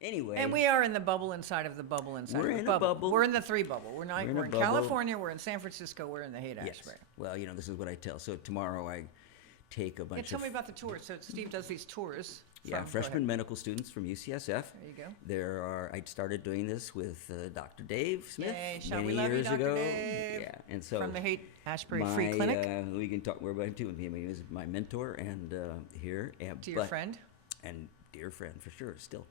Anyway, And we are in the bubble inside of the bubble inside We're of the in a bubble. We're in the three bubble. We're not. We're in We're a in bubble. California. We're in San Francisco. We're in the yes. Haight-Ashbury. Well, this is what I tell. So tomorrow I take a Yeah, bunch tell of me about the tours. So Steve does these tours. yeah, go freshman ahead. medical students from UCSF. There you go. I started doing this with Dr. Dave Smith Yay, shall many we love you, years Dr. ago. Dave? Yeah, and so From the Haight-Ashbury Free Clinic. We can talk more about him too. He was my mentor and here. To your friend. And dear friend for sure, still.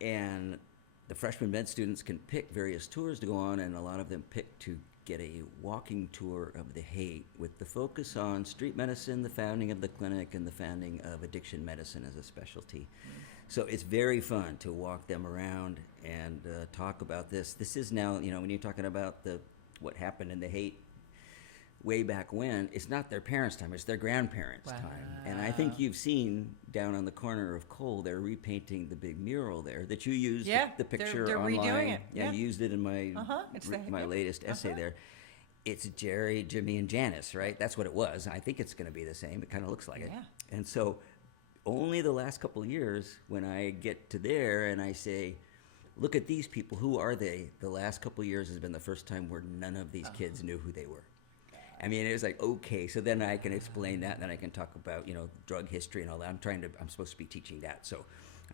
And the freshman med students can pick various tours to go on, and a lot of them pick to get a walking tour of the Haight with the focus on street medicine, the founding of the clinic, and the founding of addiction medicine as a specialty. So it's very fun to walk them around and talk about this. This is now, when you're talking about what happened in the Haight way back when, it's not their parents' time, it's their grandparents' time. And I think you've seen down on the corner of Cole, they're repainting the big mural there that you used the picture they're online. redoing it. Yeah, you used it in my my latest essay there. It's Jerry, Jimmy, and Janice, right? That's what it was. I think it's going to be the same. It kind of looks like it. And so only the last couple of years when I get to there and I say, look at these people, who are they? The last couple of years has been the first time where none of these kids knew who they were. I mean, it was like, okay, so then I can explain that, and then I can talk about, drug history and all that. I'm supposed to be teaching that. So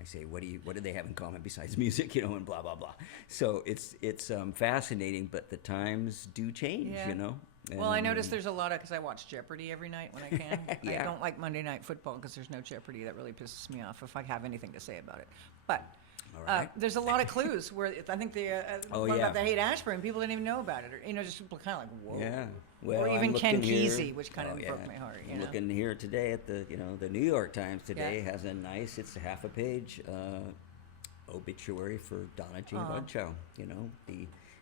I say, what do they have in common besides music, and blah, blah, blah. So it's fascinating, but the times do change, Well, I notice there's a lot because I watch Jeopardy every night when I can. Yeah. I don't like Monday Night Football because there's no Jeopardy. That really pisses me off if I have anything to say about it. But right. there's a lot of clues where I think about the Haight-Ashbury and people didn't even know about it. Or, just people kind of like, whoa. Yeah. Well, or even I'm Ken looking here- Kesey, which kind of broke my heart. I'm looking here today at the New York Times today has a nice, it's a half a page obituary for Donna Jean Godchow.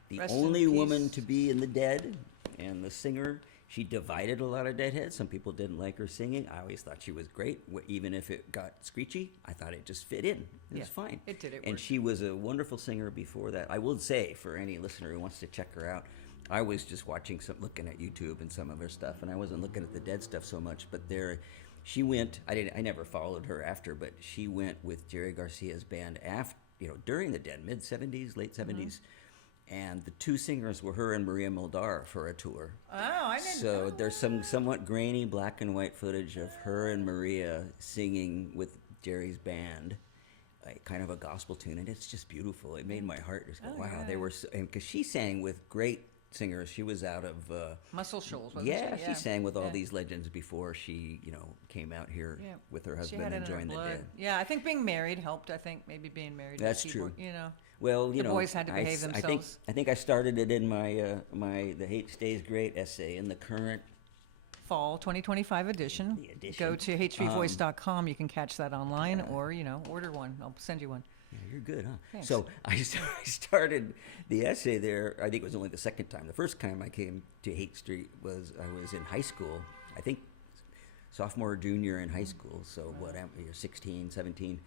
The Rest in only peace. woman to be in the Dead, and the singer. She divided a lot of Deadheads. Some people didn't like her singing. I always thought she was great, even if it got screechy. I thought it just fit in. It was fine. It did. And she was a wonderful singer before that. I will say, for any listener who wants to check her out, I was just looking at YouTube and some of her stuff, and I wasn't looking at the Dead stuff so much. But she went. I never followed her after, but she went with Jerry Garcia's band during the Dead, mid '70s, late '70s. And the two singers were her and Maria Muldaur for a tour. Oh, I didn't know. So there's some somewhat grainy black and white footage of her and Maria singing with Jerry's band, kind of a gospel tune, and it's just beautiful. It made my heart just go, wow. yeah. They were, because she sang with great singers. She was out of Muscle Shoals, wasn't she? she sang with all these legends before she came out here with her She husband had it and in her joined the blood. Dead. Yeah, I think being married helped. I think maybe being married. That's to true. keyboard, Well, the boys had to behave themselves. I think I started it in my The Haight Stays Great essay in the current Fall 2025 edition. The edition. Go to HVvoice.com. You can catch that online or, order one. I'll send you one. Yeah, you're good, huh? Thanks. So I started the essay there. I think it was only the second time. The first time I came to Haight Street I was in high school. I think sophomore or junior in high school. So you're 16, 17.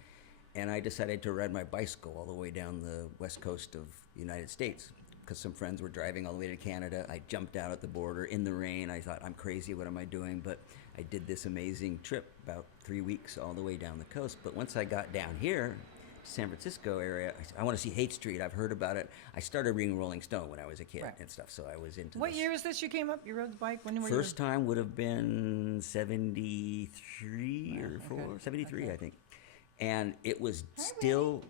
And I decided to ride my bicycle all the way down the west coast of the United States because some friends were driving all the way to Canada. I jumped out at the border in the rain. I thought, I'm crazy. What am I doing? But I did this amazing trip, about 3 weeks all the way down the coast. But once I got down here, San Francisco area, I said, I want to see Haight Street. I've heard about it. I started reading Rolling Stone when I was a kid and stuff, so I was into What this. year was this you came up? You rode the bike? When were First time would have been 73 or 4, 73, I think. And it was still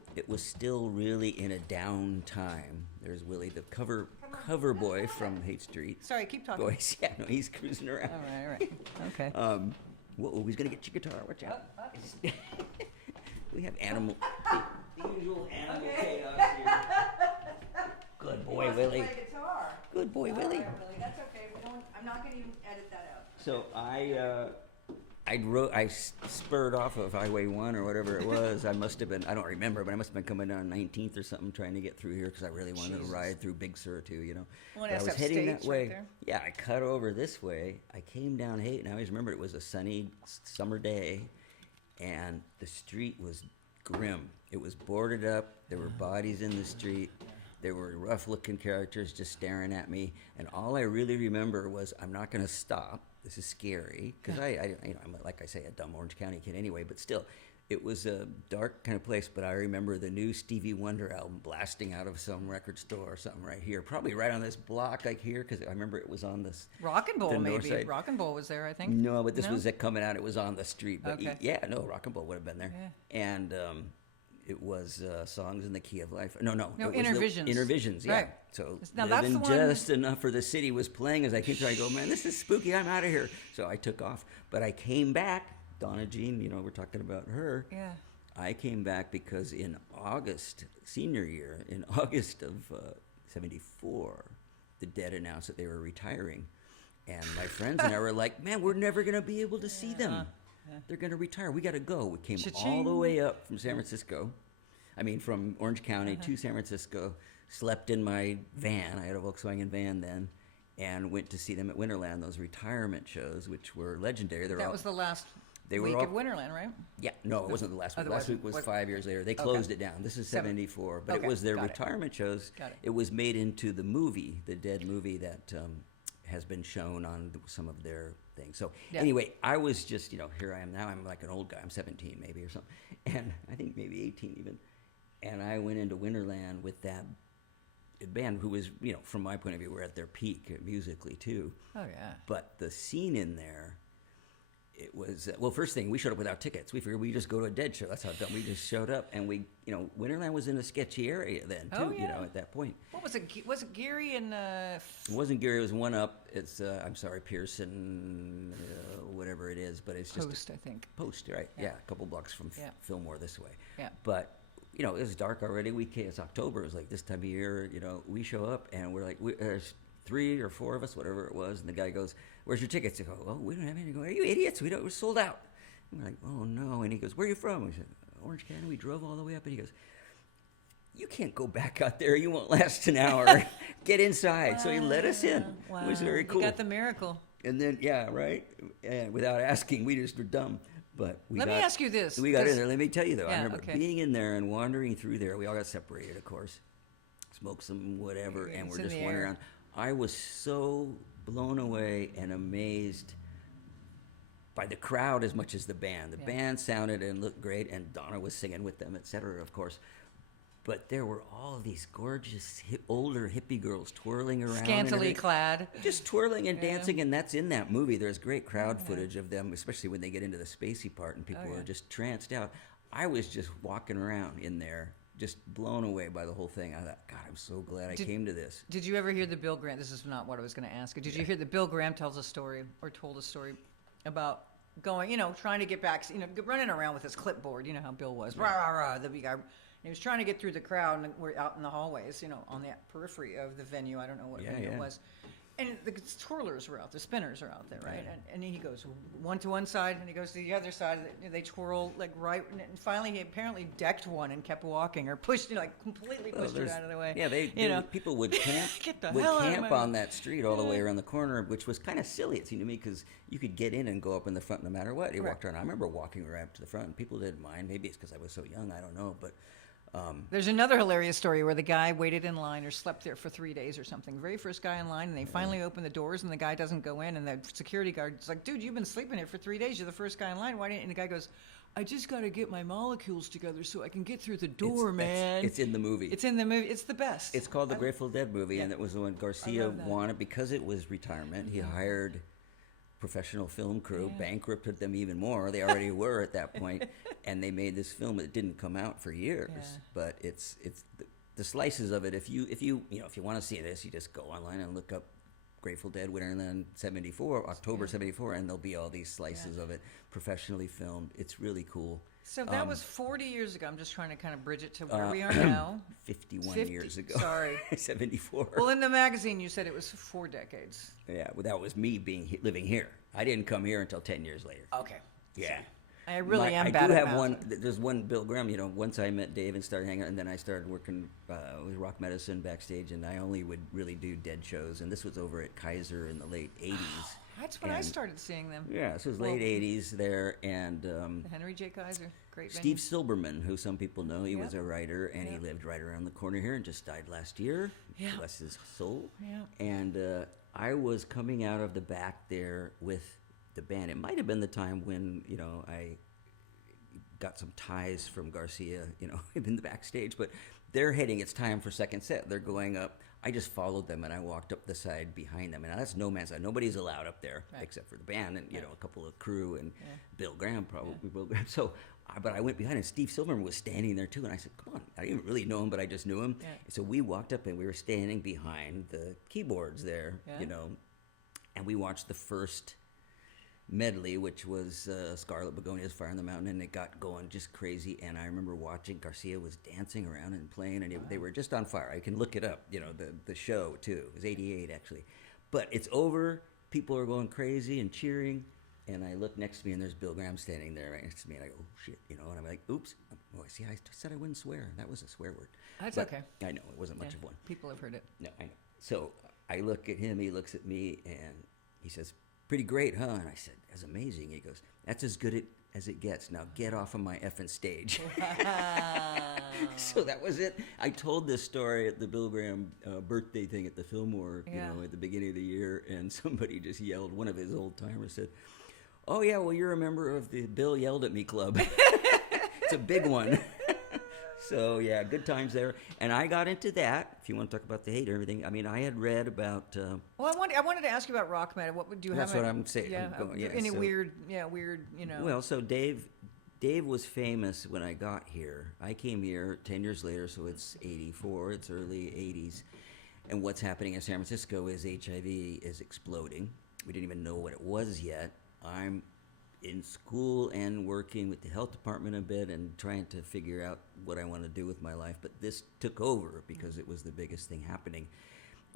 really in a down time. There's Willie, the cover boy from Haight Street. Sorry, keep talking. Boys, yeah, no, he's cruising around. All right. Okay. Whoa, he's gonna get your guitar. Watch out. We have the usual animal chaos here. Good boy, Willie. Play guitar. Good boy, Willie. All right, Willie, that's okay. I'm not going to even edit that out. So I spurred off of Highway 1 or whatever it was. I don't remember, but I must have been coming down 19th or something trying to get through here because I really wanted to ride through Big Sur too, Well, But I was SF heading States that way. right there. Yeah, I cut over this way. I came down Haight, and I always remember it was a sunny summer day, and the street was grim. It was boarded up. There were bodies in the street. There were rough-looking characters just staring at me, and all I really remember was, I'm not going to stop. This is scary because I'm like I say, a dumb Orange County kid anyway. But still, It was a dark kind of place, but I remember the new Stevie Wonder album blasting out of some record store or something right here, probably right on this block like here, because I remember it was on this. Rock and Roll, the north maybe. side. Rock and Roll was there, I think. No, but this No? was it coming out. It was on the street. But Okay. yeah, no, Rock and Roll would have been there. Yeah. And it was Songs in the Key of Life. No, No, it was Inner Visions. Inner Visions, yeah. Right. So Now, that's Living the one- Just Enough for the City was playing as I came through. I go, man, this is spooky. I'm out of here. So I took off. But I came back. Donna Jean, we're talking about her. Yeah. I came back because in August, senior year, in August of 74, the Dead announced that they were retiring. And my friends and I were like, man, we're never going to be able to see them. They're going to retire. We got to go. We came all the Cha-ching. way up from San Francisco. From Orange County to San Francisco, slept in my van. I had a Volkswagen van then, and went to see them at Winterland, those retirement shows, which were legendary. That was the last They were week all- of Winterland, right? Yeah, no, it wasn't the last week. Otherwise, Last week was what- 5 years later. They closed it down. This is 74, but Okay, it was their got it. retirement shows. Got it. It was made into the movie, the Dead movie that has been shown on some of their things. So Yeah. anyway, I was just, here I am now. I'm like an old guy. I'm 17 maybe or something, and I think maybe 18 even. And I went into Winterland with that band who was, from my point of view, were at their peak musically too. Oh, yeah. But the scene in there, it was first thing, we showed up without tickets. We figured we just go to a Dead show. That's how dumb. We just showed up, and we, Winterland was in a sketchy area then too. Oh, yeah. At that point, What was it? Was it Gary and it wasn't Gary. It was one up. It's I'm sorry, Pearson, whatever it is, but it's just Post, I think. Post, right? Yeah. Yeah, a couple blocks from Yeah. Fillmore this way. Yeah. But it was dark already. It's October. It was like this time of year. We show up and we're like, there's 3 or 4 of us, whatever it was, and the guy goes, "Where's your tickets?" I go, "Oh, we don't have any." I go, "Are you idiots? We're sold out." And we're like, "Oh no!" And he goes, "Where are you from?" I said, "Orange County." We drove all the way up, and he goes, "You can't go back out there. You won't last an hour. Get inside." So he let us in. Wow. It was very cool. You got the miracle. And then, yeah, right. And without asking, we just were dumb. But Let me ask you this. We got in 'cause- there. Let me tell you though. I Yeah, remember okay. being in there and wandering through there. We all got separated, of course. Smoked some whatever, and It's we're in just the wandering air. around. I was so blown away and amazed by the crowd as much as the band. The Yeah. band sounded and looked great, and Donna was singing with them, etc. Of course. But there were all of these gorgeous older hippie girls twirling around, and Scantily everything. clad. Just twirling and Yeah. dancing, and that's in that movie. There's great crowd footage of them, especially when they get into the spacey part and people Oh, yeah. are just tranced out. I was just walking around in there, just blown away by the whole thing. I thought, God, I'm so glad I came to this. Did you ever hear the Bill Graham? This is not what I was going to ask you. Did you hear that Bill Graham told a story about going, trying to get back, running around with his clipboard. You know how Bill was, rah, rah, rah, the big guy. And he was trying to get through the crowd, and we're out in the hallways, on the periphery of the venue. I don't know what venue it was. And the twirlers were out, the spinners are out there, right? And he goes one to one side, and he goes to the other side. And they twirl like right, and finally he apparently decked one and kept walking, or pushed, completely pushed it out of the way. Yeah, people would camp, Get the hell out of my- on that street all the way around the corner, which was kind of silly, it seemed to me, because you could get in and go up in the front no matter what. You walked around. I remember walking right up to the front, and people didn't mind. Maybe it's because I was so young, I don't know, but. There's another hilarious story where the guy waited in line or slept there for 3 days or something. Very first guy in line, and they finally open the doors, and the guy doesn't go in, and the security guard's like, "Dude, you've been sleeping here for 3 days. You're the first guy in line. Why didn't?" And the guy goes, "I just got to get my molecules together so I can get through the door, man." It's in the movie. It's in the movie. It's the best. It's called the Grateful Dead movie, and it was when Garcia love that. wanted, because it was retirement, he hired professional film crew, bankrupted them even more. They already were at that point, and they made this film. It didn't come out for years, but it's the slices of it. If you want to see this, you just go online and look up Grateful Dead Winterland 74, October 74, and there'll be all these slices of it, professionally filmed. It's really cool. So that was 40 years ago. I'm just trying to kind of bridge it to where we are now. 51 50 years ago. Sorry. 74. Well, in the magazine, you said it was 4 decades. Yeah, well, that was me living here. I didn't come here until 10 years later. Okay. Yeah. I really am I bad do at have math. one. There's one Bill Graham. Once I met Dave and started hanging out, and then I started working with Rock Medicine backstage, and I only would really do Dead shows. And this was over at Kaiser in the late 80s. That's when I And- started seeing them. Yeah, this was late 80s there, and The Henry J. Kaiser, great Steve venue. Silberman, who some people know, he was Yep. a writer, and he Yep. lived right around the corner here and just died last year. Yeah. Bless his soul. Yeah. And I was coming out of the back there with the band. It might have been the time when, I got some ties from Garcia, in the backstage, but they're heading. It's time for second set. They're going up. I just followed them and I walked up the side behind them. And that's no man's land. Nobody's allowed up there except for the band and a couple of crew and Bill Graham probably. Bill Graham. So, but I went behind and Steve Silverman was standing there too. And I said, "Come on!" I didn't really know him, but I just knew him. Yeah. So we walked up and we were standing behind the keyboards there, and we watched the first medley, which was Scarlet Begonias, Fire on the Mountain, and it got going just crazy. And I remember watching Garcia was dancing around and playing, and they were just on fire. I can look it up, the show too. It was '88 actually, but it's over. People are going crazy and cheering, and I look next to me and there's Bill Graham standing there right next to me, and I go, "Oh shit," and I'm like, "Oops." Oh, see, I said I wouldn't swear. That was a swear word. That's But okay. I know it wasn't much of one. People have heard it. No, I know. So I look at him, he looks at me, and he says, "Pretty great, huh?" And I said, "That's amazing." He goes, "That's as good as it gets. Now get off of my effing stage." So that was it. I told this story at the Bill Graham birthday thing at the Fillmore, at the beginning of the year, and somebody just yelled, one of his old timers said, "Oh yeah, well you're a member of the Bill Yelled at Me Club." It's a big one. So yeah, good times there. And I got into that. If you want to talk about the hate and everything, I mean, I had read about. Well, I wanted to ask you about rock metal. What would you have? That's what I'm saying. Yeah, I'm going, any so, weird. Well, so Dave was famous when I got here. I came here 10 years later, so it's '84. It's early '80s, and what's happening in San Francisco is HIV is exploding. We didn't even know what it was yet. I'm in school and working with the health department a bit and trying to figure out what I want to do with my life. But this took over because it was the biggest thing happening.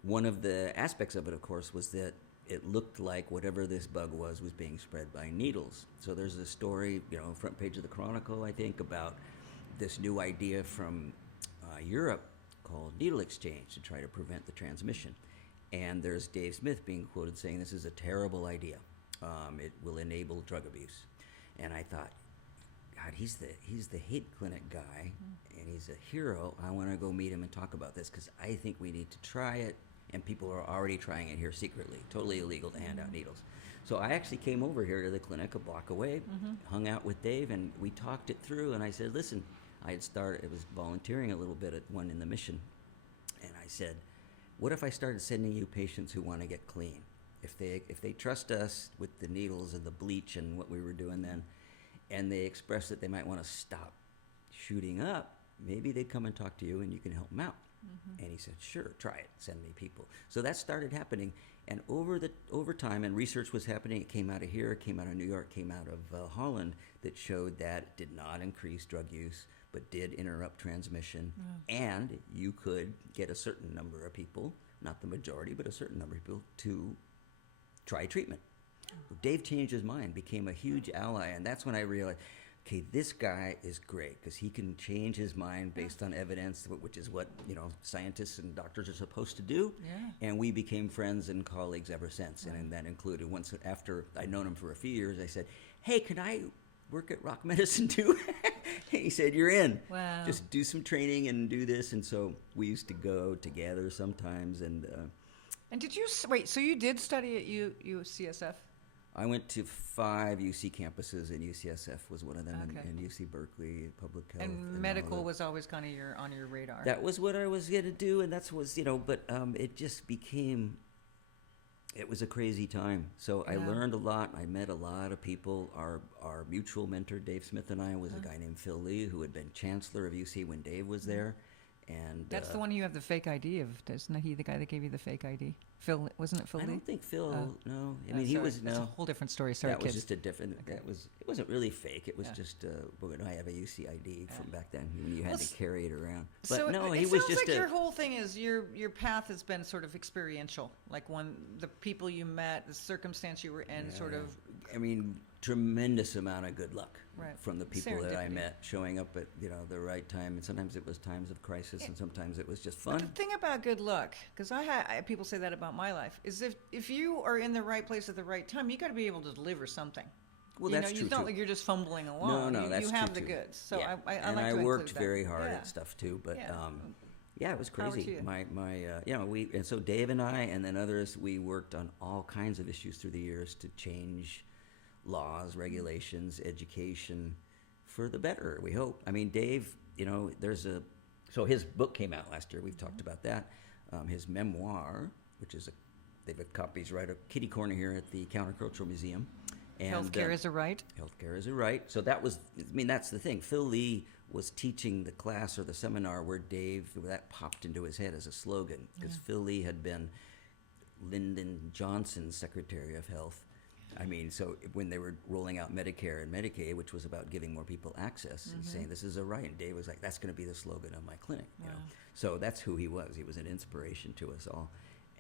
One of the aspects of it, of course, was that it looked like whatever this bug was being spread by needles. So there's a story, front page of the Chronicle, I think, about this new idea from Europe called needle exchange to try to prevent the transmission. And there's Dave Smith being quoted saying this is a terrible idea. It will enable drug abuse. And I thought, God, he's the hate clinic guy, and he's a hero. I want to go meet him and talk about this because I think we need to try it. And people are already trying it here secretly, totally illegal to hand out needles. So I actually came over here to the clinic a block away, hung out with Dave, and we talked it through. And I said, listen, I was volunteering a little bit at one in the Mission. And I said, what if I started sending you patients who want to get clean? If they trust us with the needles and the bleach and what we were doing then, and they express that they might want to stop shooting up, maybe they'd come and talk to you and you can help them out. And he said, sure, try it, send me people. So that started happening, and over time, and research was happening. It came out of here, it came out of New York, came out of Holland, that showed that it did not increase drug use, but did interrupt transmission, and you could get a certain number of people, not the majority, but a certain number of people to try treatment. Well, Dave changed his mind, became a huge ally, and that's when I realized, okay, this guy is great because he can change his mind based on evidence, which is what scientists and doctors are supposed to do. Yeah. And we became friends and colleagues ever since. And that included once after I'd known him for a few years, I said, "Hey, can I work at Rock Medicine too?" He said, "You're in. Wow. Just do some training and do this." And so we used to go together sometimes. And did you wait? So you did study at UCSF? I went to 5 UC campuses, and UCSF was one of them, Okay. and UC Berkeley, public health. And all medical that. was always kind of on your radar. That was what I was going to do, and that's was, but it just became, it was a crazy time. So I Yeah. learned a lot. I met a lot of people. Our mutual mentor, Dave Smith, and I was a guy named Phil Lee, who had been chancellor of UC when Dave was there. And That's the one you have the fake ID of, isn't he the guy that gave you the fake ID? Phil, wasn't it Phil I Lee? don't think Phil, Oh. no. I mean, he sorry. was, That's no. a whole different story. Sorry, That kids. was just a different. Okay. It wasn't really fake. It was Yeah. just. I have a UC ID from back then when you had Well, to carry it around. But So no, it he was sounds just like a. your whole thing is your path has been sort of experiential, like when the people you met, the circumstance you were in, sort of. I mean, tremendous amount of good luck Right. from the people that I Serendipity. met, showing up at the right time, and sometimes it was times of crisis, and sometimes it was just But the fun. thing about good luck, because people say that about my life, is if you are in the right place at the right time, you got to be able to deliver something. Well, you that's know, true it's not too. like you're just fumbling along. No, that's you have true the too. goods. So Yeah. I and like I to include worked that. very hard Yeah. at stuff too, but Yeah. yeah, it was Power to crazy. you. And so Dave and I, and then others, we worked on all kinds of issues through the years to change laws, regulations, education for the better, we hope. I mean, Dave, so his book came out last year. We've talked about that. His memoir, which is they've got copies right at kitty corner here at the Countercultural Museum. And, Healthcare is a right. Healthcare is a right. So that's the thing. Phil Lee was teaching the class or the seminar where that popped into his head as a slogan, because Phil Lee had been Lyndon Johnson's Secretary of Health. I mean, so when they were rolling out Medicare and Medicaid, which was about giving more people access, he's saying this is a right, and Dave was like, that's going to be the slogan of my clinic. You know? So that's who he was. He was an inspiration to us all.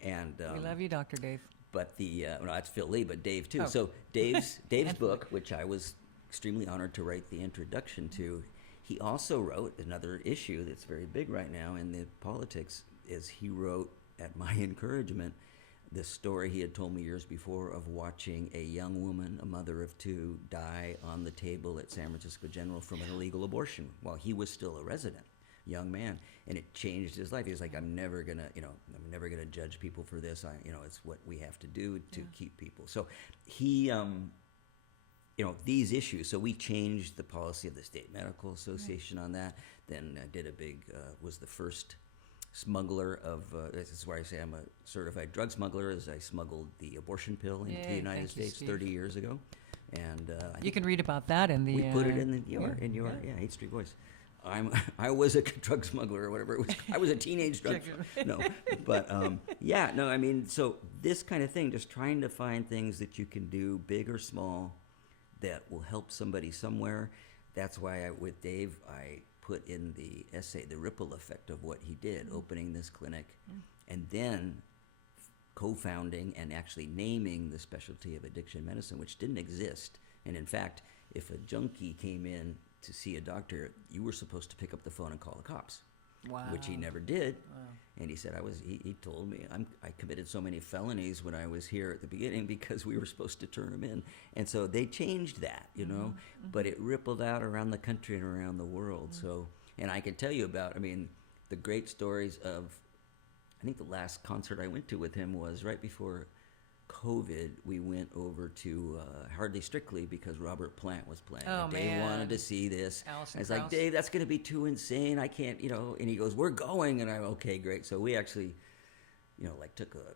And We love you, Dr. Dave. But that's Phil Lee, but Dave too. Oh. So Dave's book, which I was extremely honored to write the introduction to, he also wrote another issue that's very big right now in the politics. Is he wrote, at my encouragement, this story he had told me years before of watching a young woman, a mother of two, die on the table at San Francisco General from an illegal abortion while he was still a resident, young man, and it changed his life. He was like, I'm never gonna judge people for this. It's what we have to do to keep people. So he, these issues. So we changed the policy of the State Medical Association on that. Then did was the first smuggler of, this is where I say I'm a certified drug smuggler, as I smuggled the abortion pill into the United States 30 years ago. And you can read about that in the... We put it in your Haight Street Voice. I was a drug smuggler or whatever it was. I was a teenage drug smuggler. No, but I mean, so this kind of thing, just trying to find things that you can do, big or small, that will help somebody somewhere. That's why with Dave, I put in the essay the ripple effect of what he did, opening this clinic, and then co-founding and actually naming the specialty of addiction medicine, which didn't exist. And in fact, if a junkie came in to see a doctor, you were supposed to pick up the phone and call the cops. Wow. Which he never did. Wow. And he said, he told me, I committed so many felonies when I was here at the beginning because we were supposed to turn them in. And so they changed that, but it rippled out around the country and around the world. So, and I can tell you about, the great stories of, I think the last concert I went to with him was right before COVID. We went over to Hardly Strictly because Robert Plant was playing. Oh, and Dave man. wanted to see this. Alison I was Krauss. like, Dave, that's going to be too insane. I can't, and he goes, we're going. And I'm, okay, great. So we actually, took a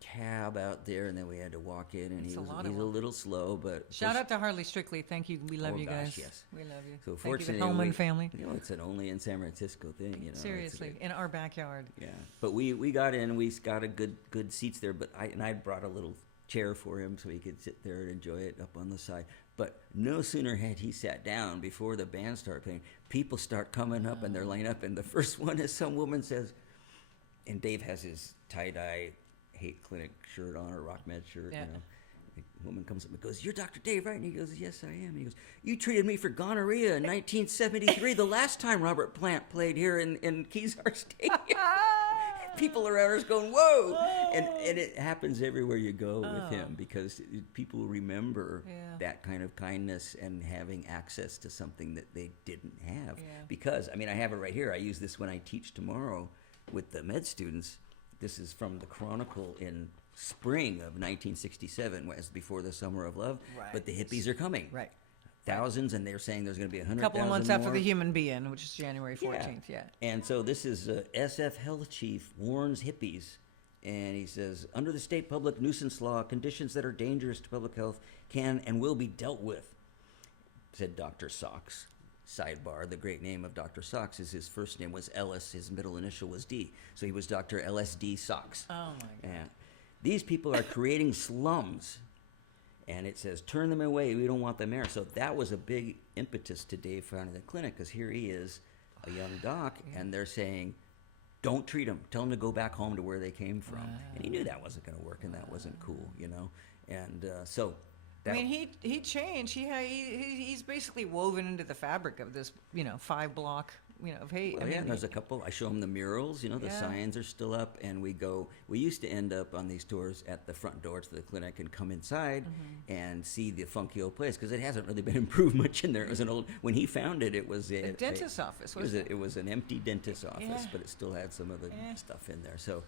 cab out there, and then we had to walk in, and he's a little slow, but... Shout out to Hardly Strictly. Thank you. We love you guys. Yes. We love you. So Thank fortunately, you, the Hellman family. It's an only in San Francisco thing, Seriously, in our backyard. Yeah. But we got in, we got a good seats there, but I brought a little chair for him so he could sit there and enjoy it up on the side. But no sooner had he sat down before the band started playing, people start coming up and they're lining up, and the first one is some woman says, and Dave has his tie-dye Haight Clinic shirt on, or Rock Med shirt, The woman comes up and goes, "You're Dr. Dave, right?" And he goes, "Yes, I am." And he goes, "You treated me for gonorrhea in 1973, the last time Robert Plant played here in Kezar Stadium." People around us going, "Whoa!" And it happens everywhere you go with him, because people remember that kind of kindness and having access to something that they didn't have. Because, I have it right here. I use this when I teach tomorrow with the med students. This is from the Chronicle in spring of 1967, as before the Summer of Love. Right. But the hippies are coming. Right. Thousands, and they're saying there's going to be 100,000 couple of months more. after the human being, which is January 14th. Yeah. And so this is SF Health Chief warns hippies, and he says, under the state public nuisance law, conditions that are dangerous to public health can and will be dealt with, said Dr. Socks. Sidebar, the great name of Dr. Socks is his first name was Ellis, his middle initial was D. So he was Dr. LSD Socks. Oh, my God. And these people are creating slums. And it says, turn them away. We don't want them there. So that was a big impetus to Dave founding the clinic, because here he is, a young doc, and they're saying, don't treat them. Tell them to go back home to where they came from. And he knew that wasn't going to work, and that wasn't cool, And so... he changed. He's basically woven into the fabric of this, 5-block, of Haight. Well, there's a couple. I show them the murals. The signs are still up, and we used to end up on these tours at the front door to the clinic and come inside and see the funky old place, because it hasn't really been improved much in there. It was when he found it, it was a dentist's office. It was an empty dentist's office, but it still had some of the stuff in there. So,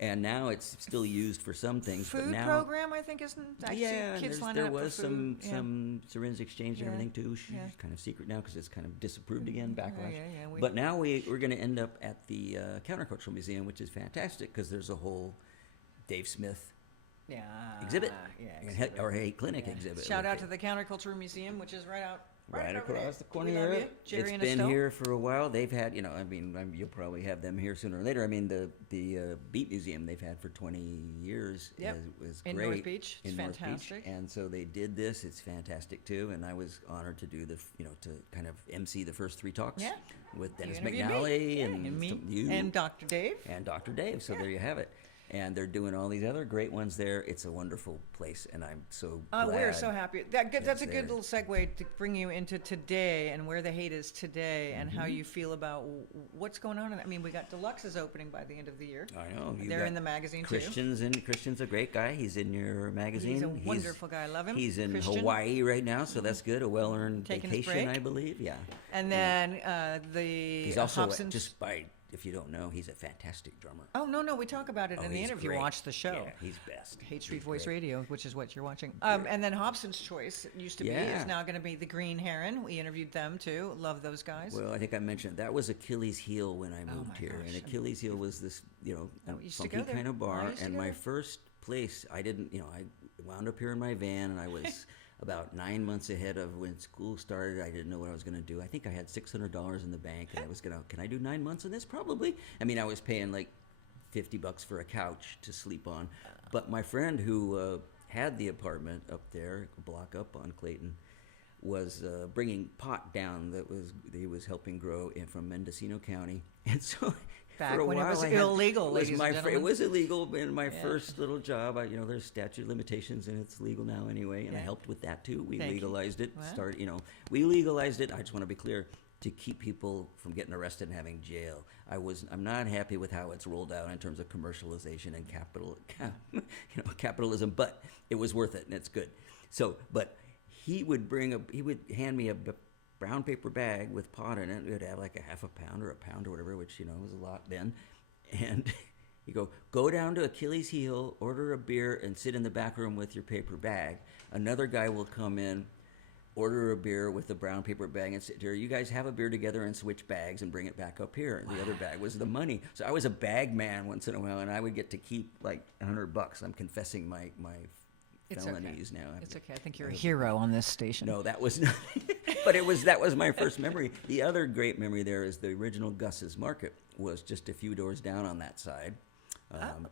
And now it's still used for some things, but Food now program, I think, isn't. I see and kids lining there up was for food. some syringe exchange and Yeah. everything too. Yeah. Kind of secret now because it's kind of disapproved again, backlash. yeah, But now we're going to end up at the Countercultural Museum, which is fantastic because there's a whole Dave Smith Yeah. exhibit, Yeah. and Exhibit. or Haight Clinic Yeah. exhibit. Shout with out it. to the Counterculture Museum, which is right Right over there. across the corner We love here. you, Jerry It's and been Estelle. here for a while. They've had, you'll probably have them here sooner or later. I mean, the Beat Museum they've had for 20 years Yep. is In great. North Beach. It's in North Beach. fantastic. And so they did this. It's fantastic too. And I was honored to do to kind of MC the first 3 talks Yeah. with Dennis You interviewed McNally me. Yeah, and me you and Dr. Dave. and Dr. Dave. So there you have it. And they're doing all these other great ones there. It's a wonderful place, and I'm so glad. We're so happy. That's a good there. little segue to bring you into today and where the hate is today and how you feel about what's going on. I mean, we got Deluxe is opening by the end of the year. I know. You They're got in the magazine Christian's a great guy. He's in your magazine. He's a wonderful guy. I love him. He's in Christian. Hawaii right now, so that's good. A well-earned Taking his vacation, break. I believe. Yeah. too. And then He's also Hobson's. if you don't know, he's a fantastic drummer. Oh no, we talk about it in the he's interview. great. Watch the show. Yeah, he's best. Hate Street He's Voice great. Radio, which is what you're watching. And then Hobson's Choice, it used to be, Yeah. is now going to be the Green Heron. We interviewed them too. Love those guys. Well, I think I mentioned that was Achilles' heel when I moved my here, and gosh. Achilles' heel was this, I used to funky go there. kind of I bar. used to And go my there. first place, I didn't, I wound up here in my van, and I was about 9 months ahead of when school started. I didn't know what I was going to do. I think I had $600 in the bank, and I was can I do 9 months on this? Probably. I mean, I was paying like $50 for a couch to sleep on. But my friend who had the apartment up there, a block up on Clayton, was bringing pot down that he was helping grow from Mendocino County, and so Back for a when it while was I had- illegal, it was ladies and my gentlemen. it was illegal in my Yeah. first little job. There's statute of limitations, and it's legal now anyway. And I Yeah. helped with that too. We Thank you. legalized it. Wow. We legalized it. I just want to be clear, to keep people from getting arrested and having jail. I'm not happy with how it's rolled out in terms of commercialization and capitalism, but it was worth it and it's good. So, but he would hand me a brown paper bag with pot in it. It would have like a half a pound or a pound or whatever, which was a lot then. And you go down to Achilles' heel, order a beer, and sit in the back room with your paper bag. Another guy will come in, order a beer with the brown paper bag, and sit there. You guys have a beer together and switch bags and bring it back up here. The other bag was the money. So I was a bag man once in a while, and I would get to keep like $100. I'm confessing my It's felonies okay. now. It's okay. I think you're a hero on this station. No, that was not. But that was my first memory. The other great memory there is the original Gus's Market was just a few doors down on that side.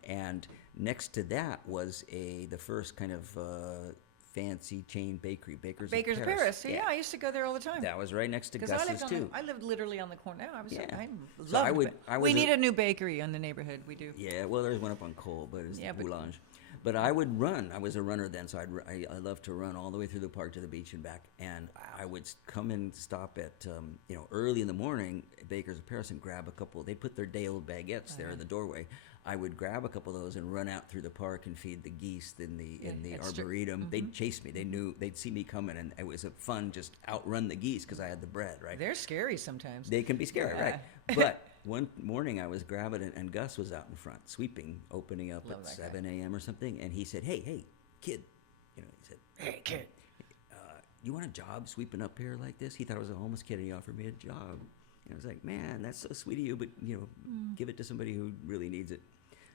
And next to that was the first kind of fancy chain bakery, Baker's of Paris. Yeah, I used to go there all the time. That was right next to Because I Gus's lived too. I lived literally on the corner. I was. Yeah. I So I loved would- it. I was We a- need a new bakery in the neighborhood. We do. Yeah, well, there's one up on Cole, but it's Yeah, the but- Boulange. But I would run. I was a runner then, so I loved to run all the way through the park to the beach and back. And I would come and stop at early in the morning at Baker's of Paris and grab a couple. They put their day-old baguettes there in the doorway. I would grab a couple of those and run out through the park and feed the geese in the it's arboretum. They'd chase me. They'd see me coming, and it was a fun just outrun the geese because I had the bread, right? They're scary sometimes. They can be scary, Yeah. right? But one morning I was grabbing it, and Gus was out in front sweeping, opening up Love at that guy. 7 a.m. or something, and he said, "Hey, kid," he said, Hey, kid. "You want a job sweeping up here like this?" He thought I was a homeless kid, and he offered me a job. And I was like, "Man, that's so sweet of you, but give it to somebody who really needs it."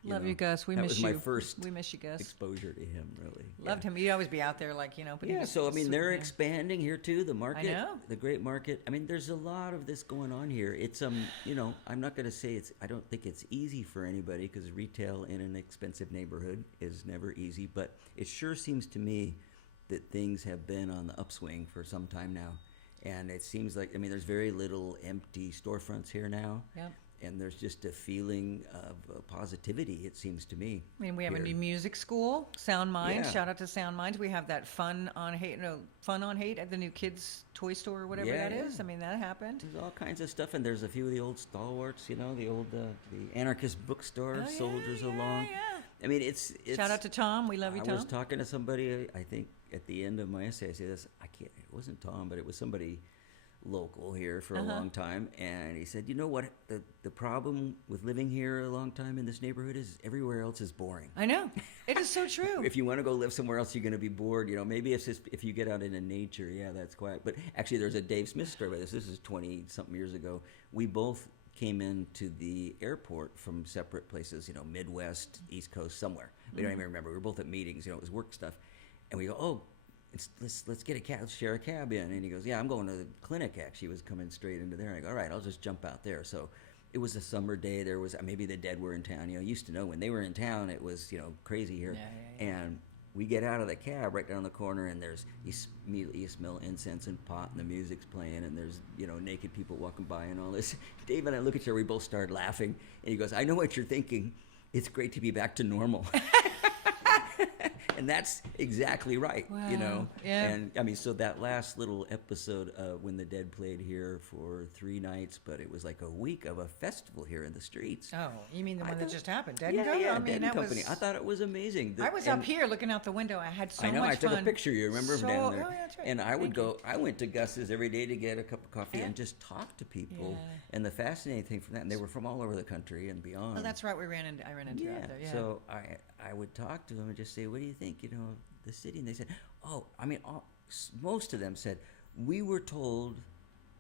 Love you, Gus. We that miss was you. my first We miss you, Gus. exposure to him, really. Loved him. You'd always be out there, like But he Yeah, was so I mean, sweet, they're yeah. expanding here too. The market, know. the great market. I mean, there's a lot of this going on here. It's I'm not going to say I don't think it's easy for anybody because retail in an expensive neighborhood is never easy. But it sure seems to me that things have been on the upswing for some time now, and it seems like there's very little empty storefronts here now. Yep. And there's just a feeling of positivity, it seems to me. I mean, we have a here. new music school, Sound Minds. Yeah. Shout out to Sound Minds. We have that Fun on Hate at the new kids' toy store or whatever Yeah, that yeah. is. I mean, that happened. There's all kinds of stuff, and there's a few of the old stalwarts, the old the anarchist bookstore, Oh, yeah, Soldiers yeah, Along. yeah. I mean, it's Shout out to Tom. We love you, I Tom. was talking to somebody, I think at the end of my essay, I say this, it wasn't Tom, but it was somebody local here for a long time, and he said, you know what, the problem with living here a long time in this neighborhood is everywhere else is boring. I know. It is so true. If you want to go live somewhere else, you're going to be bored. Maybe it's just if you get out into nature, yeah, that's quiet. But actually, there's a Dave Smith story about this. This is 20-something years ago. We both came into the airport from separate places, Midwest, East Coast, somewhere. We don't even remember. We were both at meetings, it was work stuff. And we go, oh, let's get a cab, let's share a cab in. And he goes, yeah, I'm going to the clinic, actually. He was coming straight into there. And I go, all right, I'll just jump out there. So it was a summer day. There was, maybe the Dead were in town. Used to know when they were in town, it was, crazy here. Yeah. And we get out of the cab right down the corner, and immediately you smell incense and pot, and the music's playing, and there's, naked people walking by and all this. Dave and I look at each other, we both started laughing, and he goes, I know what you're thinking. It's great to be back to normal. And that's exactly right, Wow. Yeah. And so that last little episode when the Dead played here for 3 nights, but it was like a week of a festival here in the streets. Oh, you mean the one that just happened? Dead Yeah, and Company? yeah, I mean, Dead and that Company. was... I thought it was amazing. I was up here looking out the window. I had so much fun. I took a picture. You remember So- down there? Oh, yeah, that's right. And I would Thank you. I went to Gus's every day to get a cup of coffee Yeah. and just talk to people. Yeah. And the fascinating thing from that, and they were from all over the country and beyond. Oh, that's right. I ran into you out there. Yeah. So I would talk to them and just say, what do you think, of the city? And they said, most of them said, we were told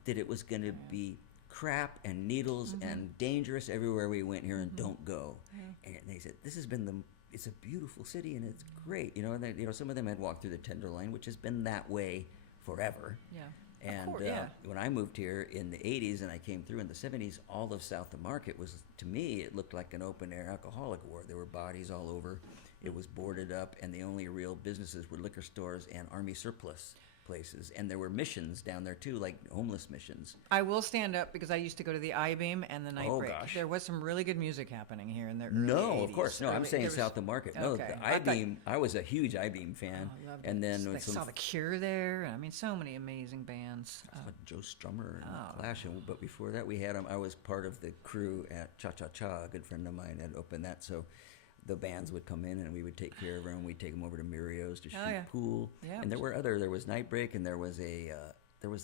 that it was going to be crap and needles and dangerous everywhere we went here, and don't go. And they said, this has been it's a beautiful city and it's great. And they, some of them had walked through the Tenderloin, which has been that way forever. Yeah. And when I moved here in the 80s and I came through in the 70s, all of South of Market was, to me, it looked like an open-air alcoholic ward. There were bodies all over. It was boarded up, and the only real businesses were liquor stores and Army surplus places. And there were missions down there, too, like homeless missions. I will stand up because I used to go to the I-Beam and the Night Oh, Break. gosh. There was some really good music happening here in the early No, 80s. of course. No, I'm saying there was- South of Market. No, Okay. the I thought- I-Beam, I was a huge I-Beam fan. Oh, I loved and it. then I with some saw The Cure there. I mean, so many amazing bands. Joe Strummer and Oh. Clash. But before that, we had I was part of the crew at Cha Cha Cha. A good friend of mine had opened that. So the bands would come in and we would take care of them. We'd take them over to Mirio's to shoot yeah. pool. Yeah. And there was Night Break, and there was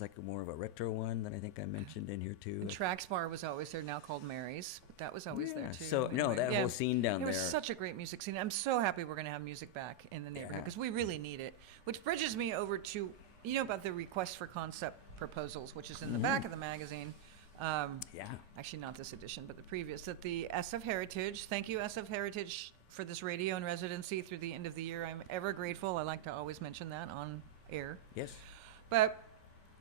like more of a retro one that I think I mentioned in here too. And Trax Bar was always there, now called Mary's. But that was always there, too. So, no, that whole scene down It there. was such a great music scene. I'm so happy we're going to have music back in the neighborhood because we really need it. Which bridges me over to, about the request for concept proposals, which is in the back of the magazine. Actually, not this edition, but the previous. That the SF Heritage, thank you, SF Heritage, for this radio and residency through the end of the year. I'm ever grateful. I like to always mention that on air. Yes. But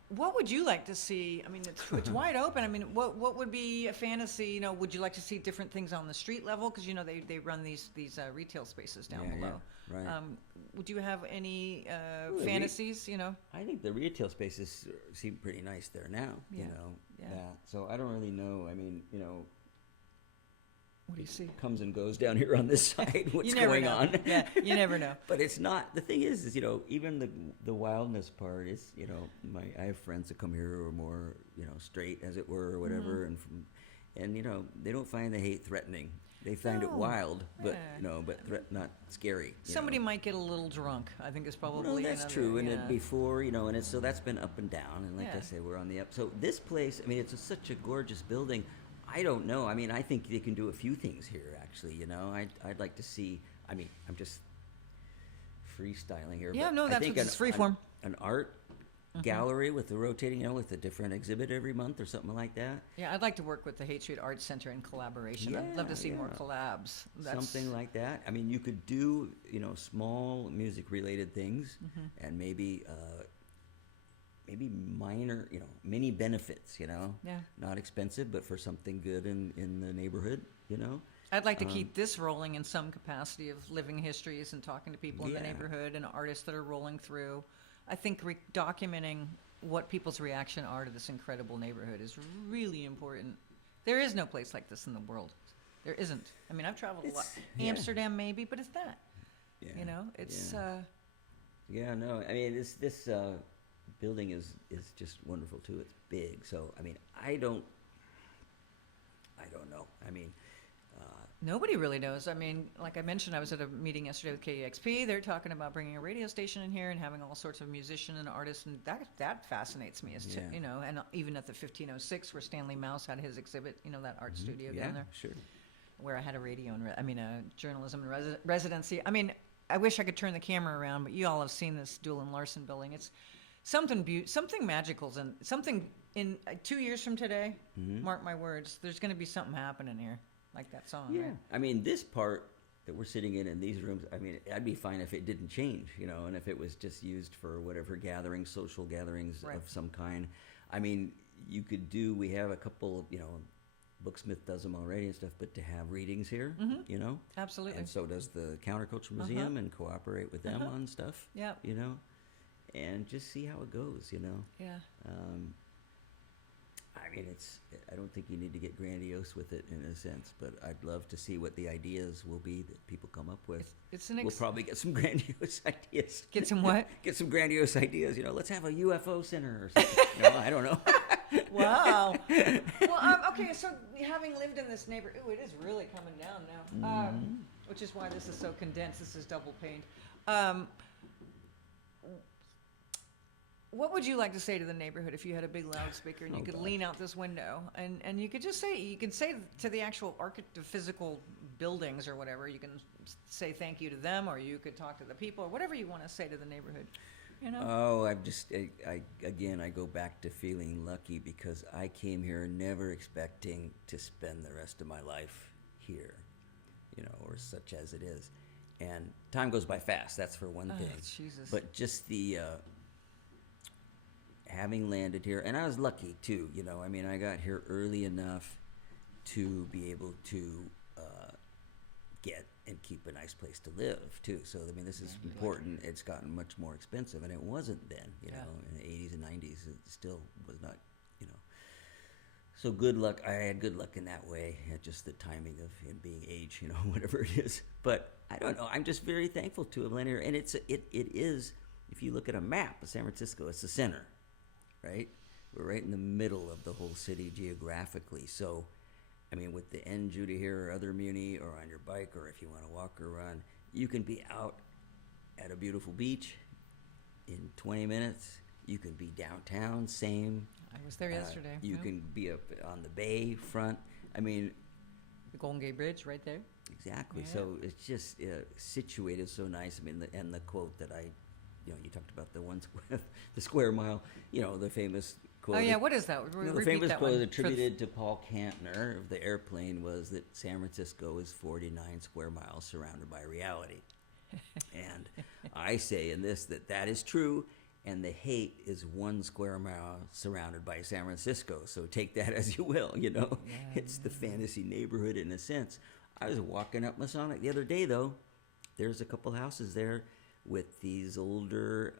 what would you like to see? I mean, it's wide open. I mean, what would be a fantasy? Would you like to see different things on the street level? Because they run these retail spaces down below. Yeah, right. Would you have any Well, fantasies? I think the retail spaces seem pretty nice there now. Yeah. Yeah. So I don't really know. I mean, What do you see? comes and goes down here on this side. What's You never going know. on? Yeah, you never know. But it's not. The thing is even the wildness part is, I have friends that come here who are more, straight, as it were, or whatever, and they don't find the hate threatening. They find it No. wild, but Yeah. not scary. Somebody might get a little drunk. I think is probably. Well, that's another- true, and yeah. it before, and it's so that's been up and down, and like I Yeah. say, we're on the up. So this place, I mean, it's such a gorgeous building. I don't know. I mean, I think they can do a few things here. Actually, I'd like to see. I mean, I'm just freestyling here. Yeah, but no, I that's think what it's freeform. An art gallery with the rotating, with a different exhibit every month or something like that. Yeah, I'd like to work with the Haight Street Arts Center in collaboration. I'd love to see more Yeah. collabs. Something like that. I mean, you could do, small music-related things, and maybe minor, mini benefits. Yeah. Not expensive, but for something good in the neighborhood. I'd like to keep this rolling in some capacity of living histories and talking to people in the Yeah. neighborhood and artists that are rolling through. I think documenting what people's reaction are to this incredible neighborhood is really important. There is no place like this in the world. There isn't. I mean, I've traveled a lot. Yeah. Amsterdam, maybe, but it's that. Yeah. It's. Yeah, no, I mean, this building is just wonderful too. It's big, so I mean, I don't know. I mean, Nobody really knows. I mean, like I mentioned, I was at a meeting yesterday with KEXP. They're talking about bringing a radio station in here and having all sorts of musicians and artists, and that fascinates me as to, Yeah. and even at the 1506 where Stanley Mouse had his exhibit, that art studio down there, sure. where I had a radio and a journalism and residency. I mean, I wish I could turn the camera around, but you all have seen this Doolin Larson building. It's something magical, and something in 2 years from today. Mark my words, there's going to be something happening here. Like that song, Yeah, right? I mean, this part that we're sitting in these rooms, I mean, I'd be fine if it didn't change, and if it was just used for whatever gatherings, social gatherings Right. of some kind. I mean, we have a couple, Booksmith does them already and stuff, but to have readings here, Absolutely. and so does the Counterculture Museum and cooperate with them on stuff, Yep. and just see how it goes, Yeah. I mean, I don't think you need to get grandiose with it in a sense, but I'd love to see what the ideas will be that people come up with. We'll Probably get some grandiose ideas. Get some what? Get some grandiose ideas. Let's have a UFO center or something. I don't know. Wow. Well, okay, so having lived in this neighborhood, it is really coming down now, which is why this is so condensed. This is double paned. What would you like to say to the neighborhood if you had a big loudspeaker and you could lean out this window and you could just say, to the actual physical buildings or whatever, you can say thank you to them, or you could talk to the people, or whatever you want to say to the neighborhood, Oh, I go back to feeling lucky because I came here never expecting to spend the rest of my life here, or such as it is. And time goes by fast, that's for one thing. Jesus. But just the... having landed here, and I was lucky too, I mean, I got here early enough to be able to get and keep a nice place to live too. So, I mean, this is important. Lucky. It's gotten much more expensive, and it wasn't then, in the 80s and 90s. It still was not, So good luck. I had good luck in that way, just the timing of him being age, whatever it is. But I don't know. I'm just very thankful to have landed here, and it is, if you look at a map of San Francisco, it's the center. Right? We're right in the middle of the whole city geographically. So, I mean, with the end Judah here or other Muni or on your bike or if you want to walk or run, you can be out at a beautiful beach in 20 minutes. You can be downtown, same. I was there yesterday. You can be up on the bay front. I mean... The Golden Gate Bridge right there. Exactly. Yeah. So it's just situated so nice. I mean, and the quote that you talked about the square mile, the famous quote. Oh, yeah, what is that? The famous quote attributed to Paul Kantner of the airplane was that San Francisco is 49 square miles surrounded by reality. And I say in this that is true, and the Haight is 1 square mile surrounded by San Francisco. So take that as you will, It's the fantasy neighborhood in a sense. I was walking up Masonic the other day, though. There's a couple houses there with these older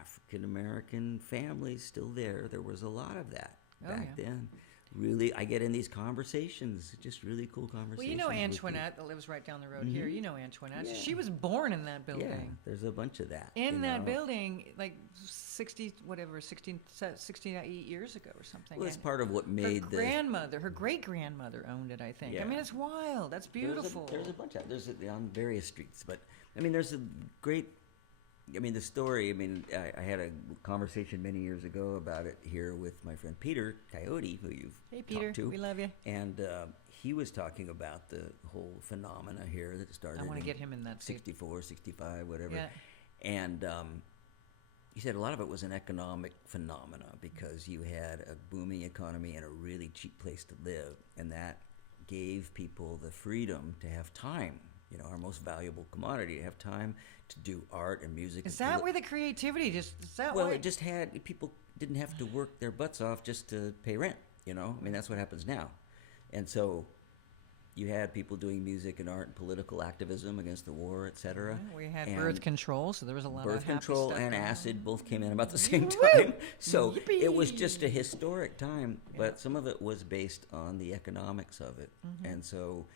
African-American families still there. There was a lot of that back then. Really, I get in these conversations, just really cool conversations. Well, Antoinette that lives right down the road here. Antoinette. Yeah. She was born in that building. Yeah, there's a bunch of that. In that building, like 68 years ago or something. Well, it's part of what made her great-grandmother owned it, I think. Yeah. I mean, it's wild. That's beautiful. There's a bunch of there's on various streets, but I mean, there's a great. I mean, the story, I had a conversation many years ago about it here with my friend Peter Coyote, who you've talked to. We love you. And he was talking about the whole phenomena here that started I want to get him in that 64, 65, whatever. Yeah. And he said a lot of it was an economic phenomena because you had a booming economy and a really cheap place to live. And that gave people the freedom to have time. Our most valuable commodity, to have time to do art and music. Is that where the creativity it just had, people didn't have to work their butts off just to pay rent, that's what happens now. And so you had people doing music and art and political activism against the war, etc. Yeah, we had birth control, so there was a lot of birth control and acid both came in about the same Woo! time. So Yippee! It was just a historic time, but some of it was based on the economics of it. And so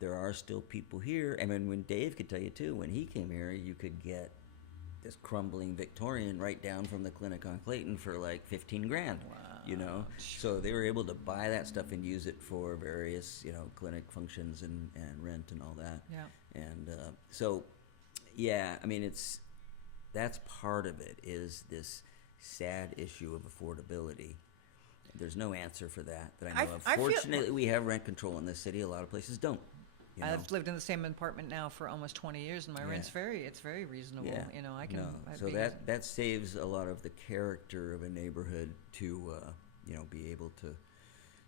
there are still people here. I mean, when Dave could tell you too, when he came here, you could get this crumbling Victorian right down from the clinic on Clayton for like $15,000. Wow. you know. So they were able to buy that stuff and use it for various, you know, clinic functions and rent and all that. Yeah. And so, yeah, I mean, that's part of it, is this sad issue of affordability. There's no answer for that I know of. Fortunately, we have rent control in this city. A lot of places don't. You know? I've lived in the same apartment now for almost 20 years, and my rent's it's very reasonable. Yeah. You know, I can. No. So that saves a lot of the character of a neighborhood to, you know, be able to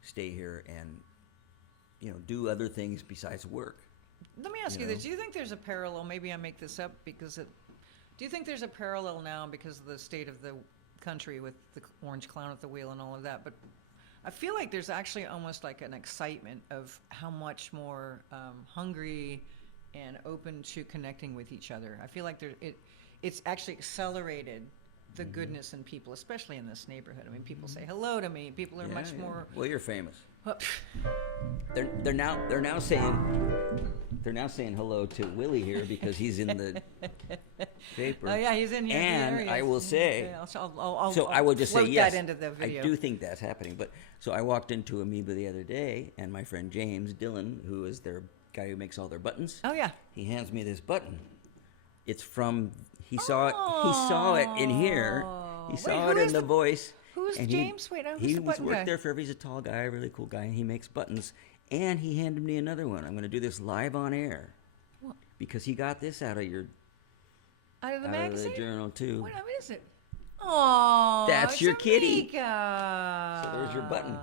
stay here and, you know, do other things besides work. Let me ask you this: do you think there's a parallel? Maybe I make this up because do you think there's a parallel now because of the state of the country with the orange clown at the wheel and all of that? But I feel like there's actually almost like an excitement of how much more hungry and open to connecting with each other. I feel like it's actually accelerated the goodness in people, especially in this neighborhood. I mean, people say hello to me. People are much more. Well, you're famous. They're now saying hello to Willie here because he's in the paper. Oh yeah, he's in here. And I will say, I'll I will just say yes. That into the video. I do think that's happening. But so I walked into Amoeba the other day, and my friend James Dillon, who is their guy who makes all their buttons. Oh yeah. He hands me this button. It's from he saw it in here. He saw it in the Voice. Who's James? Who's the button guy? He worked there forever. He's a tall guy, a really cool guy, and he makes buttons. And he handed me another one. I'm going to do this live on air. What? Because he got this out of the magazine? The journal too. What is it? Oh, that's your kitty. Amiga. So there's your button.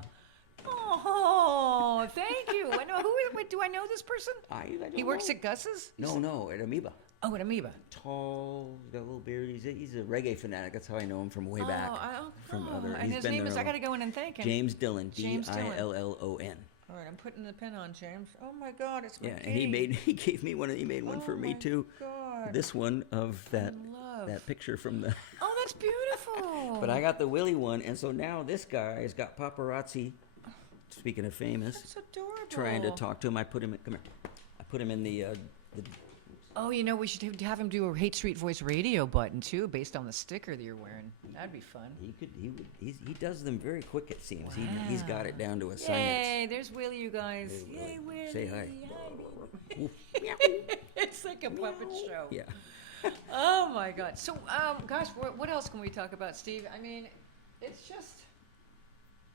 Oh, thank you. I know do I know this person? I don't he works know. at Gus's? No, at Amoeba. Oh, at Amoeba. Tall, got a little beard. He's a reggae fanatic. That's how I know him from way back. And his name is. I got to go in and thank him. James Dillon. James Dillon. Dillon. All right, I'm putting the pin on James. Oh my God, it's my and he gave me one. He made one for me too. God. This one of that picture from the. Oh, that's beautiful. But I got the Willie one, and so now this guy has got paparazzi. Speaking of famous, that's adorable. Trying to talk to him. I put him in the. Oh, you know, we should have him do a Haight Street Voice radio button too, based on the sticker that you're wearing. That'd be fun. He does them very quick. It seems wow. He's got it down to a science. Yay! There's Willie, you guys. Hey, Yay, Willie! Say hi. It's like a puppet show. Yeah. Oh my God! So, gosh, what else can we talk about, Steve? I mean, it's just.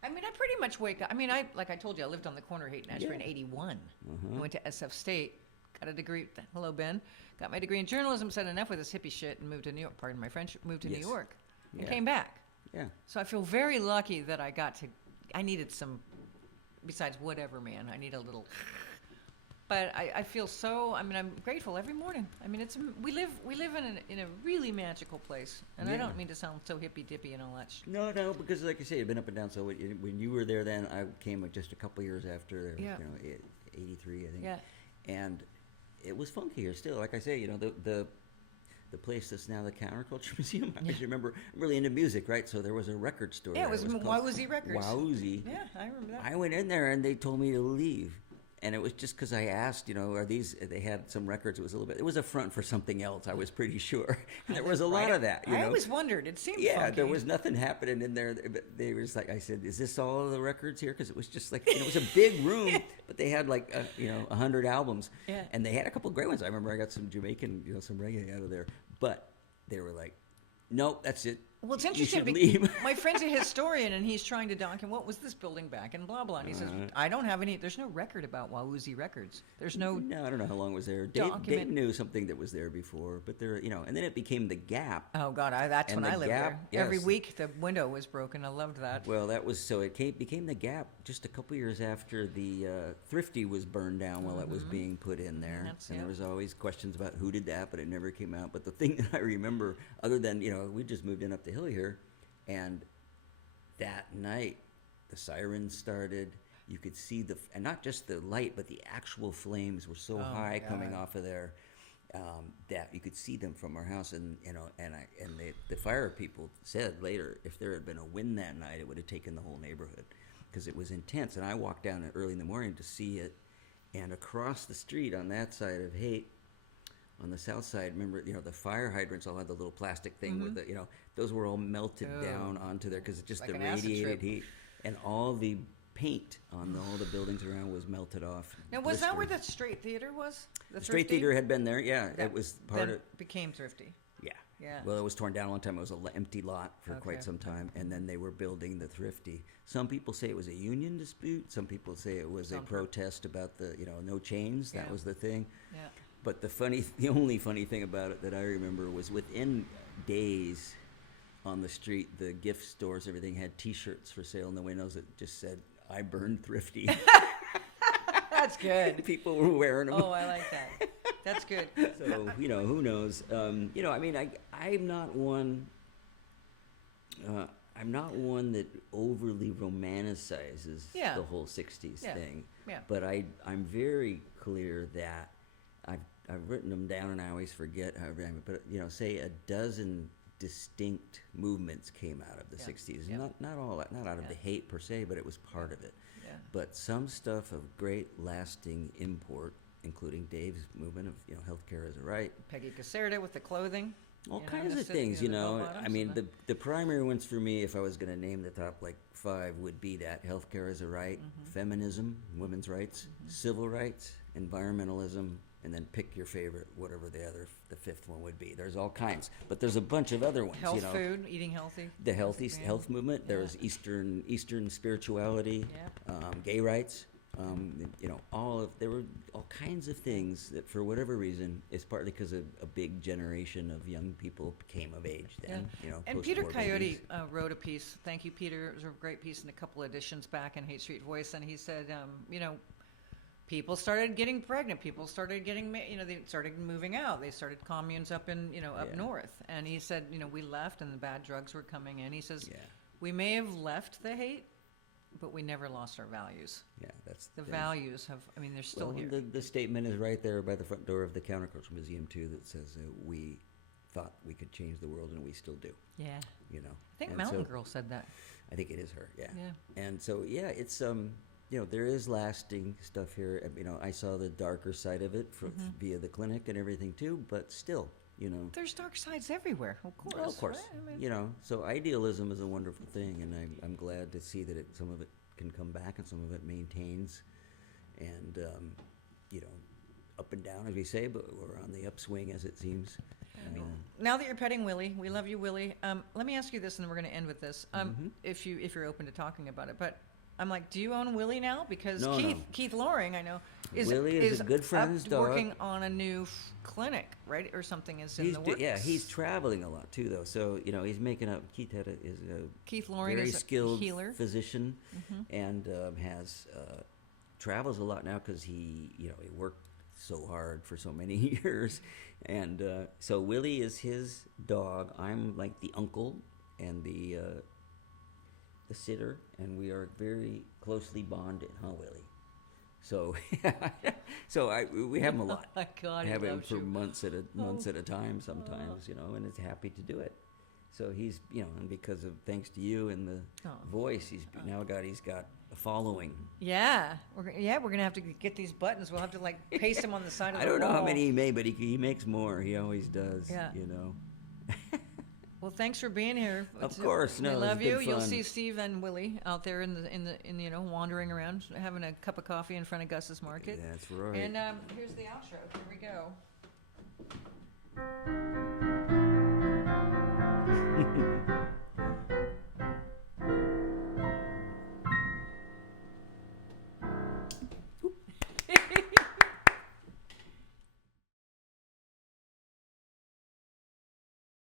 I mean, I pretty much wake up. I mean, like I told you, I lived on the corner of Haight-Ashbury in '81. I went to SF State. Got a degree. Hello, Ben. Got my degree in journalism. Said enough with this hippie shit and moved to New York. Pardon my French. Moved to New York and came back. Yeah. So I feel very lucky that I needed some. Besides whatever, man, I need a little. But I feel so. I mean, I'm grateful every morning. I mean, we live in a really magical place, and I don't mean to sound so hippy dippy and all that. No, because like I say, it's been up and down. So when you were there, then I came just a couple years after. Yeah. You know, 83, I think. Yeah. And it was funky here still. Like I say, you know, the place that's now the Counterculture Museum. I just remember, I'm really into music, right? So there was a record store. Yeah, it was Wowoozy Records. Wowoozy. Yeah, I remember that. I went in there and they told me to leave. And it was just because I asked, you know, they had some records. It was a front for something else, I was pretty sure. And there was a lot of that, you know. I always wondered. It seemed funky. There was nothing happening in there. But they were just like, I said, is this all of the records here? Because it was just like, you know, it was a big room, but they had like, 100 albums. Yeah. And they had a couple of great ones. I remember I got some Jamaican, you know, some reggae out of there. But they were like, nope, that's it. Well, it's interesting because my friend's a historian and he's trying to document what was this building back and blah, blah. And he says, I don't have there's no record about Wowoozy Records. There's no. No, I don't know how long it was there. Dave knew something that was there before, but there, you know, and then it became the Gap. Oh, God, that's when I lived there. Yes. Every week the window was broken. I loved that. Well, it became the Gap just a couple years after the Thrifty was burned down while it was being put in there. There was always questions about who did that, but it never came out. But the thing that I remember, other than, you know, we just moved in up the hill here, and that night the sirens started. You could see and not just the light, but the actual flames were so high coming off of there that you could see them from our house. And you know, the fire people said later, if there had been a wind that night, it would have taken the whole neighborhood because it was intense. And I walked down early in the morning to see it, and across the street on that side of Haight on the south side, remember, the fire hydrants all had the little plastic thing with the, those were all melted down onto there because it's just Like the an acid radiated trip. heat, and all the paint on all the buildings around was melted off. Now, was that where blistered. the Straight Theater was? The Straight Thrifty? Theater had been there? Yeah, That it was part then of. became Thrifty. Yeah. Yeah. Well, it was torn down a long time. It was an empty lot for Okay. quite some time, and then they were building the Thrifty. Some people say it was a union dispute. Some people say it was a protest about the, no chains. That Yeah. was the thing. Yeah. But the only funny thing about it that I remember was within days on the street, the gift stores, everything had T-shirts for sale in the windows that just said, "I burn Thrifty." That's good. People were wearing them. Oh, I like that. That's good. So, who knows? I mean, I'm not one. I'm not one that overly romanticizes Yeah. the whole '60s Yeah. thing. Yeah. But I'm very clear that I've written them down, and I always forget how. But say a dozen distinct movements came out of the Yeah. '60s. Yeah. Not all that, not out of Yeah. the hate per se, but it was part of it. Yeah. But some stuff of great lasting import, including Dave's movement of healthcare as a right, Peggy Caserta with the clothing. all You know, kinds the of sit- things. the bell-bottoms I and mean, the- the primary ones for me, if I was going to name the top like 5, would be that healthcare as a right, feminism, women's rights, civil rights, environmentalism, and then pick your favorite, whatever the fifth one would be. There's all kinds, but there's a bunch of other ones. Health food, eating healthy. The healthy Yeah. health movement. There Yeah. was Eastern spirituality, Yeah. Gay rights. There were all kinds of things that, for whatever reason, is partly because a big generation of young people came of age then. And Peter post-war Coyote babies. wrote a piece. Thank you, Peter. It was a great piece in a couple editions back in Haight Street Voice, and he said, people started getting pregnant. People started getting, they started moving out. They started communes up in, up Yeah. north. And he said, we left, and the bad drugs were coming in. He says, Yeah, we may have left the hate, but we never lost our values. yeah, that's The thing. values they're still Well, here. the statement is right there by the front door of the Counterculture Museum too, that says we thought we could change the world, and we still do. Yeah. I think Mountain Girl said that. I think it is her. Yeah. Yeah. And so it's there is lasting stuff here. I saw the darker side of it via the clinic and everything too, but still, There's dark sides everywhere, of course. Well, of course, right? I mean, so idealism is a wonderful thing, and I'm glad to see that some of it can come back and some of it maintains, and up and down as we say, but we're on the upswing as it seems. now that you're petting Willie, we love you, Willie. Let me ask you this, and then we're going to end with this. If you're open to talking about it, but I'm like, do you own Willie now? Because No, no. Keith Loring, I know, Willie is a good friend's up dog. working on a new clinic, right, or something is in the works. He's traveling a lot too, though. So he's making up. Keith is a Keith Loring very is a skilled healer. physician, and has travels a lot now because he worked so hard for so many years, and so Willie is his dog. I'm like the uncle and the sitter, and we are very closely bonded, huh, Willie? So, we have him a lot. Oh my God, I he have him loves for you. months at a time sometimes, and is happy to do it. So he's, and because of thanks to you and the Oh. voice, he's got a following. Yeah, we're gonna have to get these buttons. We'll have to like paste them on the side of I the don't know how wall. many he made, but he makes more. He always does. Yeah. Well, thanks for being here. Of course, no, we it was love good you. You'll fun. see Steve and Willie out there in the wandering around, having a cup of coffee in front of Gus's Market. That's right. And here's the outro. Here we go.